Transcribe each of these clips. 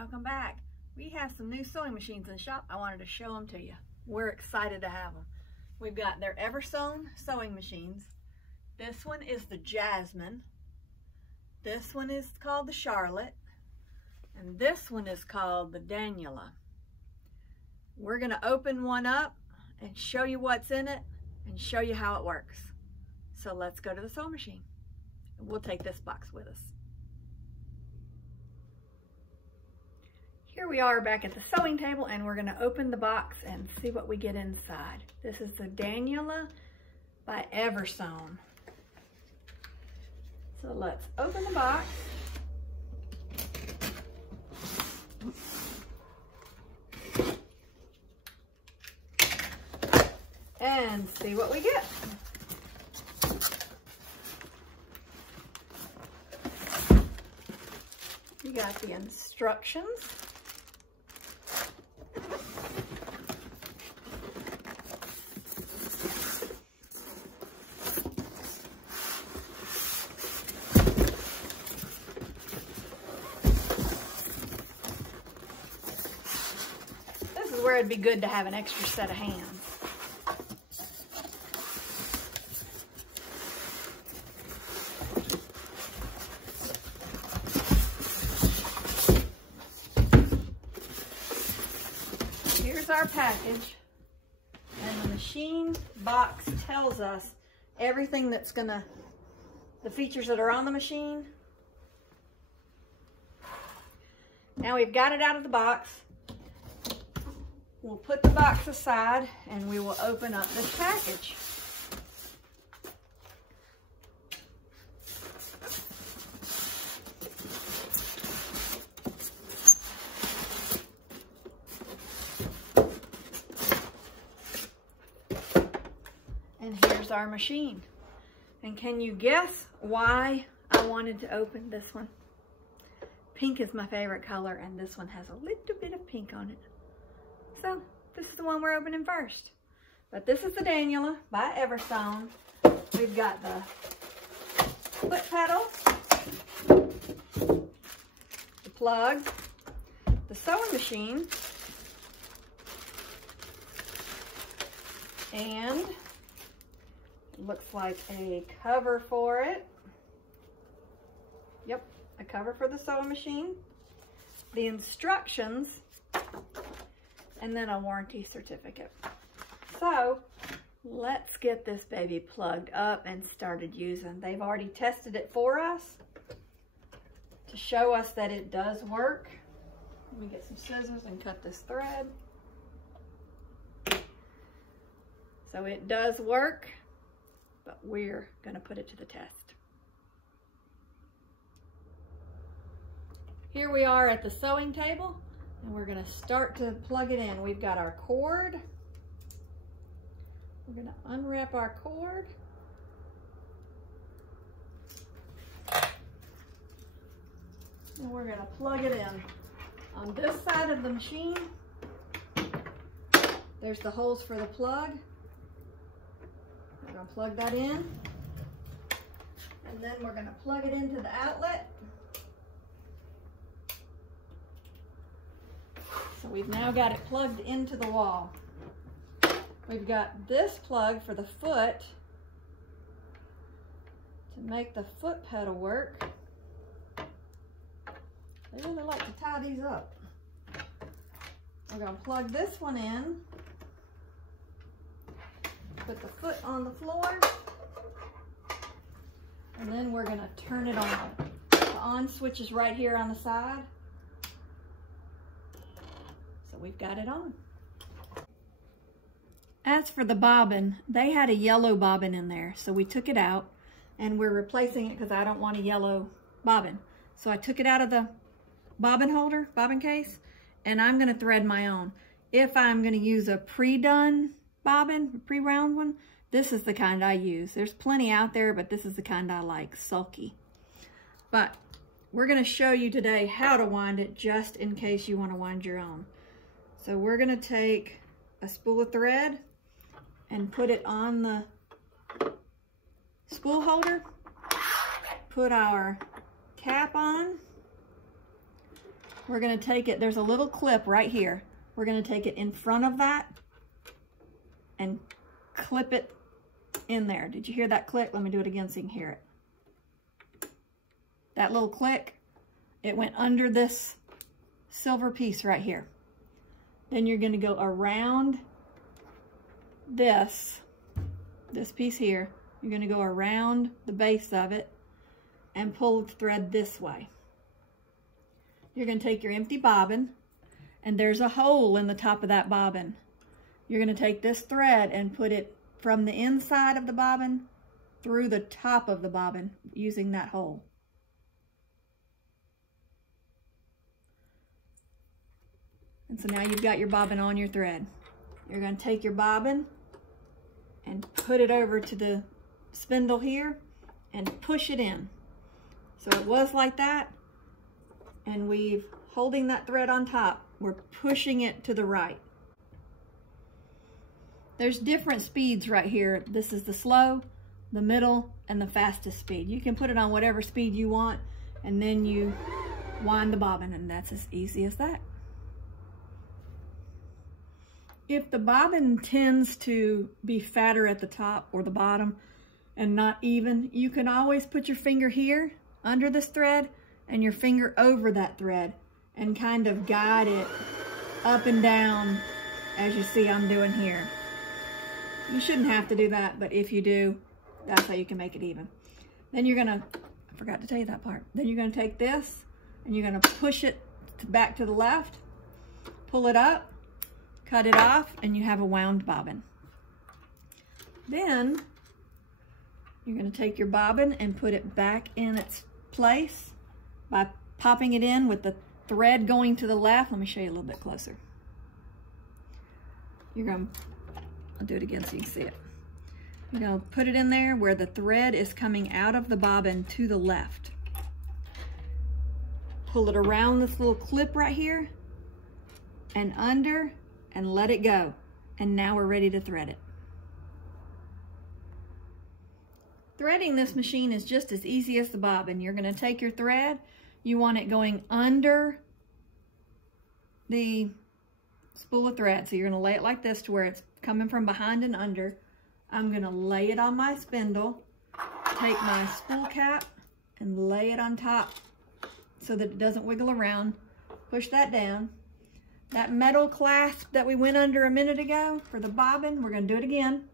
welcome back. We have some new sewing machines in the shop. I wanted to show them to you. We're excited to have them. We've got their Eversewn sewing machines. This one is the Jasmine. This one is called the Charlotte. And this one is called the Daniela. We're going to open one up and show you what's in it and show you how it works. So let's go to the sewing machine. We'll take this box with us. Here we are back at the sewing table, and we're going to open the box and see what we get inside. This is the Daniela by Eversewn. So let's open the box. And see what we get. You got the instructions. This is where it'd be good to have an extra set of hands. Here's our package, and the machine box tells us everything that's the features that are on the machine. Now we've got it out of the box. We'll put the box aside and we will open up this package. And here's our machine. And can you guess why I wanted to open this one? Pink is my favorite color, and this one has a little bit of pink on it. So this is the one we're opening first. But this is the Daniela by Eversewn. We've got the foot pedal, the plug, the sewing machine, and looks like a cover for it. Yep, a cover for the sewing machine, the instructions, and then a warranty certificate. So let's get this baby plugged up and started using. They've already tested it for us to show us that it does work. Let me get some scissors and cut this thread. So it does work, but we're going to put it to the test. Here we are at the sewing table, and we're going to start to plug it in. We've got our cord. We're going to unwrap our cord. And we're going to plug it in. On this side of the machine, there's the holes for the plug. We're going to plug that in, and then we're going to plug it into the outlet. So we've now got it plugged into the wall. We've got this plug for the foot to make the foot pedal work. They really like to tie these up. We're going to plug this one in. Put the foot on the floor, and then we're going to turn it on. The on switch is right here on the side. So we've got it on. As for the bobbin, they had a yellow bobbin in there, so we took it out, and we're replacing it because I don't want a yellow bobbin. So I took it out of the bobbin holder, bobbin case, and I'm going to thread my own. If I'm going to use a pre-done bobbin, a pre-round one, this is the kind I use. There's plenty out there, but this is the kind I like, sulky. But we're going to show you today how to wind it, just in case you want to wind your own. So we're going to take a spool of thread and put it on the spool holder, put our cap on, we're gonna take it, there's a little clip right here. We're gonna take it in front of that and clip it in there. Did you hear that click? Let me do it again so you can hear it. That little click, it went under this silver piece right here. Then you're gonna go around this piece here. You're gonna go around the base of it and pull the thread this way. You're gonna take your empty bobbin, and there's a hole in the top of that bobbin. You're gonna take this thread and put it from the inside of the bobbin through the top of the bobbin using that hole. And so now you've got your bobbin on your thread. You're gonna take your bobbin and put it over to the spindle here and push it in. So it was like that, and we've holding that thread on top. We're pushing it to the right. There's different speeds right here. This is the slow, the middle, and the fastest speed. You can put it on whatever speed you want, and then you wind the bobbin, and that's as easy as that. If the bobbin tends to be fatter at the top or the bottom and not even, you can always put your finger here under this thread and your finger over that thread and kind of guide it up and down as you see I'm doing here. You shouldn't have to do that, but if you do, that's how you can make it even. Then you're gonna, I forgot to tell you that part. Then you're gonna take this and you're gonna push it back to the left, pull it up, cut it off, and you have a wound bobbin. Then you're gonna take your bobbin and put it back in its place by popping it in with the thread going to the left. Let me show you a little bit closer. You're gonna, I'll do it again so you can see it. You're gonna put it in there where the thread is coming out of the bobbin to the left. Pull it around this little clip right here and under and let it go. And now we're ready to thread it. Threading this machine is just as easy as the bobbin. You're gonna take your thread, you want it going under the spool of thread. So you're gonna lay it like this to where it's coming from behind and under. I'm gonna lay it on my spindle, take my spool cap and lay it on top so that it doesn't wiggle around. Push that down. That metal clasp that we went under a minute ago for the bobbin, we're gonna do it again.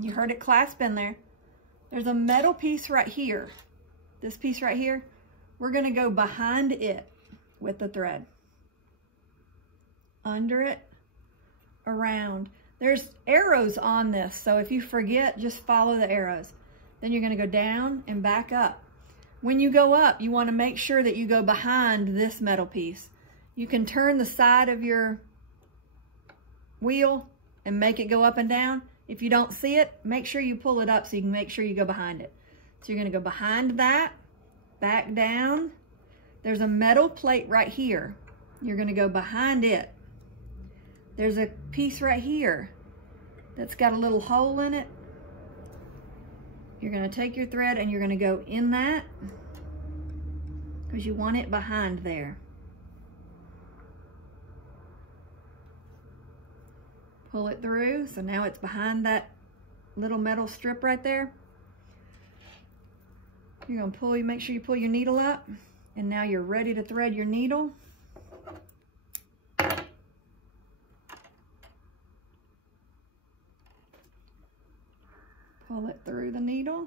You heard it clasp in there. There's a metal piece right here. This piece right here, we're gonna go behind it with the thread. Under it, around. There's arrows on this, so if you forget, just follow the arrows. Then you're gonna go down and back up. When you go up, you wanna make sure that you go behind this metal piece. You can turn the side of your wheel and make it go up and down. If you don't see it, make sure you pull it up so you can make sure you go behind it. So you're gonna go behind that, back down. There's a metal plate right here. You're gonna go behind it. There's a piece right here that's got a little hole in it. You're gonna take your thread and you're gonna go in that because you want it behind there. Pull it through, so now it's behind that little metal strip right there. You're gonna pull, make sure you pull your needle up, and now you're ready to thread your needle. Pull it through the needle,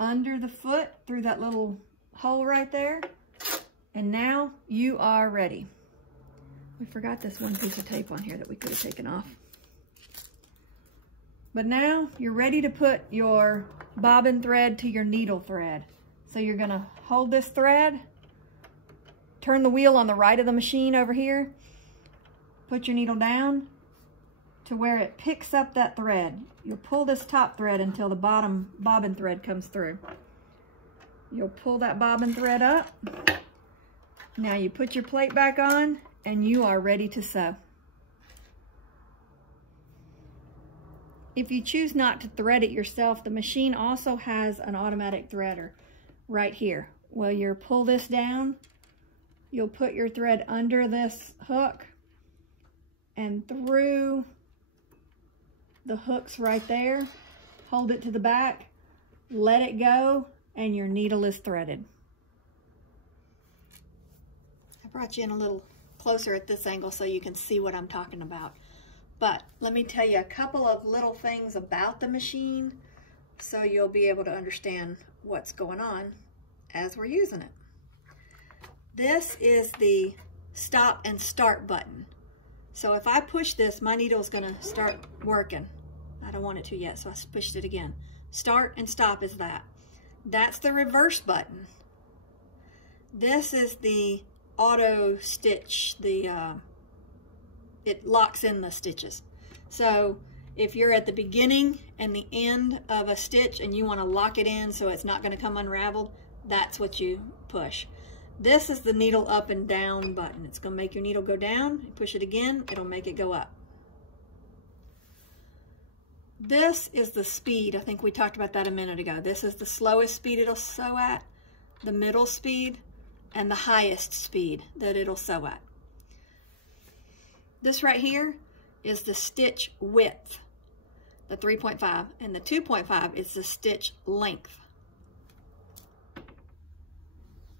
under the foot, through that little hole right there, and now you are ready. We forgot this one piece of tape on here that we could have taken off. But now you're ready to put your bobbin thread to your needle thread. So you're gonna hold this thread, turn the wheel on the right of the machine over here, put your needle down to where it picks up that thread. You'll pull this top thread until the bottom bobbin thread comes through. You'll pull that bobbin thread up. Now you put your plate back on and you are ready to sew. If you choose not to thread it yourself, the machine also has an automatic threader right here. Well, you pull this down, you'll put your thread under this hook and through the hooks right there. Hold it to the back, let it go, and your needle is threaded. I brought you in a little closer at this angle so you can see what I'm talking about. But let me tell you a couple of little things about the machine so you'll be able to understand what's going on as we're using it. This is the stop and start button. So if I push this, my needle is going to start working. I don't want it to yet, so I pushed it again. Start and stop is that. That's the reverse button. This is the auto stitch, it locks in the stitches. So if you're at the beginning and the end of a stitch and you want to lock it in so it's not going to come unraveled, that's what you push. This is the needle up and down button. It's going to make your needle go down. You push it again, it'll make it go up. This is the speed. I think we talked about that a minute ago. This is the slowest speed it'll sew at, the middle speed, and the highest speed that it'll sew at. This right here is the stitch width, the 3.5, and the 2.5 is the stitch length.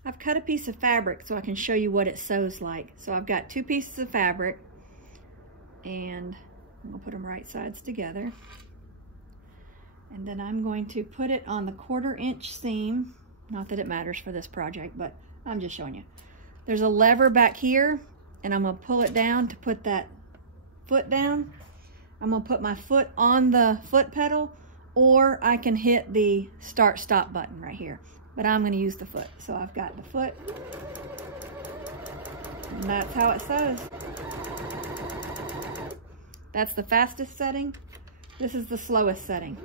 I've cut a piece of fabric so I can show you what it sews like. So I've got 2 pieces of fabric, and I'm gonna put them right sides together. And then I'm going to put it on the 1/4 inch seam. Not that it matters for this project, but I'm just showing you. There's a lever back here, and I'm gonna pull it down to put that foot down. I'm gonna put my foot on the foot pedal, or I can hit the start stop button right here. But I'm gonna use the foot. So I've got the foot, and that's how it sews. That's the fastest setting. This is the slowest setting.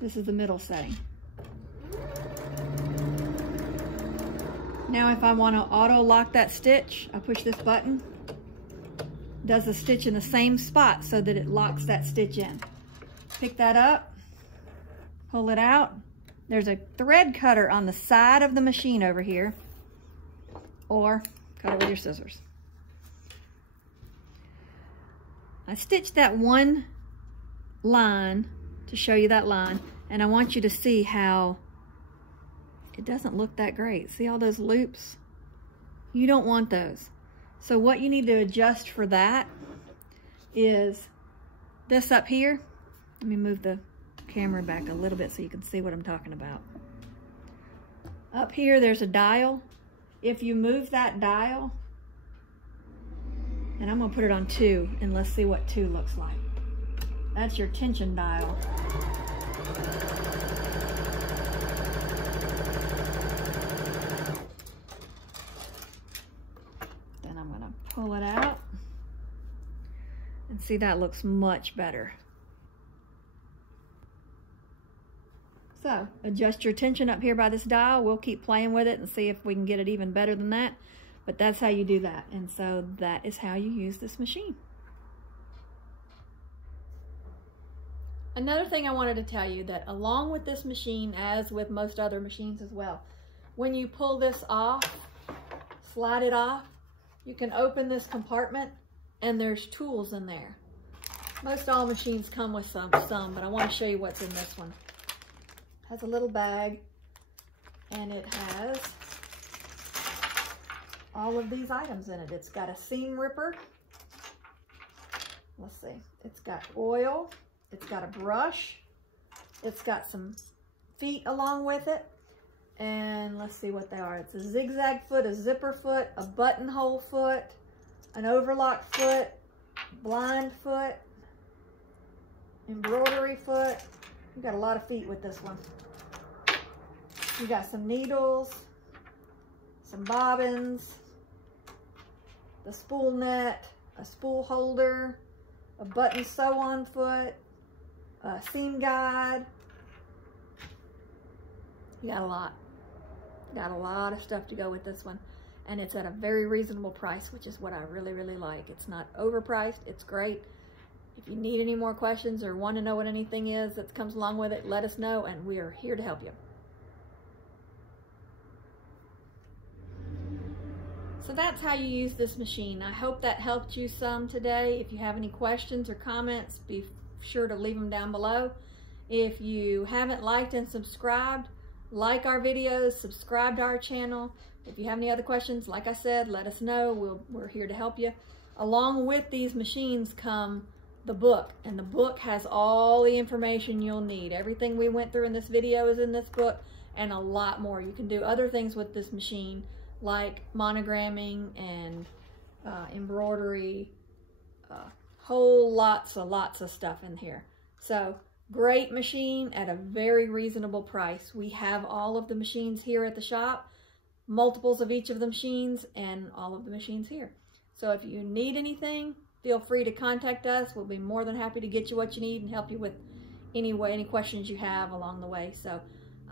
This is the middle setting. Now if I want to auto lock that stitch, I push this button. It does the stitch in the same spot so that it locks that stitch in. Pick that up, pull it out. There's a thread cutter on the side of the machine over here, or cut it with your scissors. I stitched that one line to show you that line, and I want you to see how it doesn't look that great. See all those loops? You don't want those. So what you need to adjust for that is this up here. Let me move the camera back a little bit so you can see what I'm talking about. Up here there's a dial. If you move that dial, and I'm gonna put it on 2, and let's see what 2 looks like. That's your tension dial. Then I'm gonna pull it out, and see that looks much better. So adjust your tension up here by this dial. We'll keep playing with it and see if we can get it even better than that. But that's how you do that. And so that is how you use this machine. Another thing I wanted to tell you, that along with this machine, as with most other machines as well, when you pull this off, slide it off, you can open this compartment and there's tools in there. Most all machines come with some, but I want to show you what's in this one. It has a little bag, and it has all of these items in it. It's got a seam ripper. Let's see. It's got oil. It's got a brush. It's got some feet along with it. And let's see what they are. It's a zigzag foot, a zipper foot, a buttonhole foot, an overlock foot, blind foot, embroidery foot. You got a lot of feet with this one. You got some needles, some bobbins, the spool net, a spool holder, a button sew-on foot, a seam guide. You got a lot. Got a lot of stuff to go with this one. And it's at a very reasonable price, which is what I really, really like. It's not overpriced. It's great. If you need any more questions or want to know what anything is that comes along with it, let us know, and we are here to help you. So that's how you use this machine. I hope that helped you some today. If you have any questions or comments, be sure to leave them down below. If you haven't liked and subscribed, like our videos, subscribe to our channel. If you have any other questions, like I said, let us know. We're here to help you. Along with these machines come the book, and the book has all the information you'll need. Everything we went through in this video is in this book, and a lot more. You can do other things with this machine, like monogramming and embroidery, whole lots of stuff in here. So great machine at a very reasonable price. We have all of the machines here at the shop, multiples of each of the machines, and all of the machines here. So if you need anything, feel free to contact us. We'll be more than happy to get you what you need and help you with any questions you have along the way. So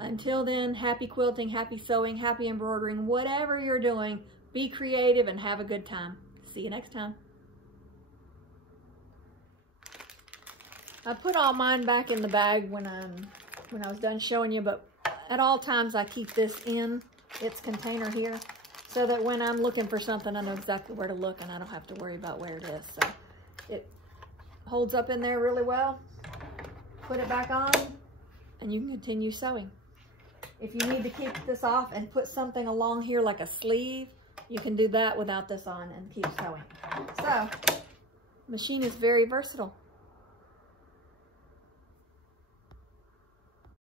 until then, happy quilting, happy sewing, happy embroidering, whatever you're doing, be creative and have a good time. See you next time. I put all mine back in the bag when I was done showing you, but at all times I keep this in its container here, so that when I'm looking for something, I know exactly where to look and I don't have to worry about where it is. So it holds up in there really well. Put it back on and you can continue sewing. If you need to keep this off and put something along here like a sleeve, you can do that without this on and keep sewing. So, machine is very versatile.